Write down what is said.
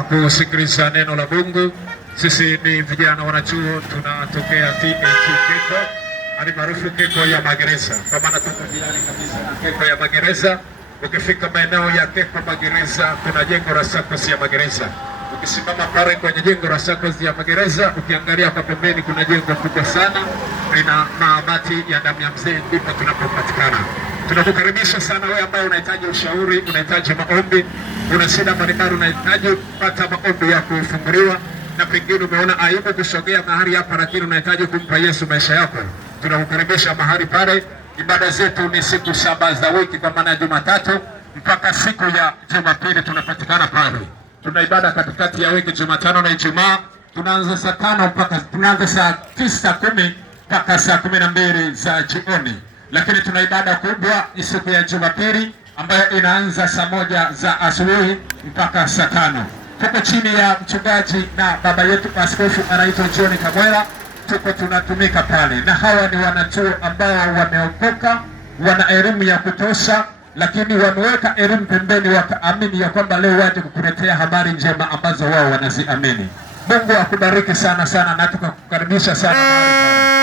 Kusikiliza neno la Mungu. Sisi ni vijana wanachuo, tunatokea TAG Keko, maarufu Keko ya Magereza, kwa maana tuko jirani kabisa na Keko ya Magereza. Ukifika maeneo ya Keko Magereza kuna jengo la SACCOS ya Magereza. Ukisimama pale kwenye jengo la SACCOS ya Magereza, ukiangalia kwa pembeni kuna jengo kubwa sana lina mabati ya damu ya mzee, ndipo tunapopatikana. Tunakukaribisha sana wewe ambaye unahitaji ushauri, unahitaji maombi, una shida mbalimbali, unahitaji kupata maombi ya kufunguliwa, na pengine umeona aibu kusogea mahali hapa, lakini unahitaji kumpa Yesu maisha yako. Tunakukaribisha mahali pale. Ibada zetu ni siku 7 za wiki, kwa maana ya Jumatatu mpaka siku ya Jumapili tunapatikana pale. Tuna ibada katikati ya wiki, Jumatano na Ijumaa. Tunaanza saa 9 saa 10 mpaka saa 12 za jioni. Lakini tuna ibada kubwa ni siku ya Jumapili ambayo inaanza saa 1 za asubuhi mpaka saa 5. Tuko chini ya mchungaji na baba yetu askofu anaitwa John Kamwera. Tuko tunatumika pale, na hawa ni wanachuo ambao wameokoka, wana elimu ya kutosha, lakini wameweka elimu pembeni, wakaamini ya kwamba leo waje kukuletea habari njema ambazo wao wanaziamini. Mungu akubariki sana sana, na tukakukaribisha sana mahali pale.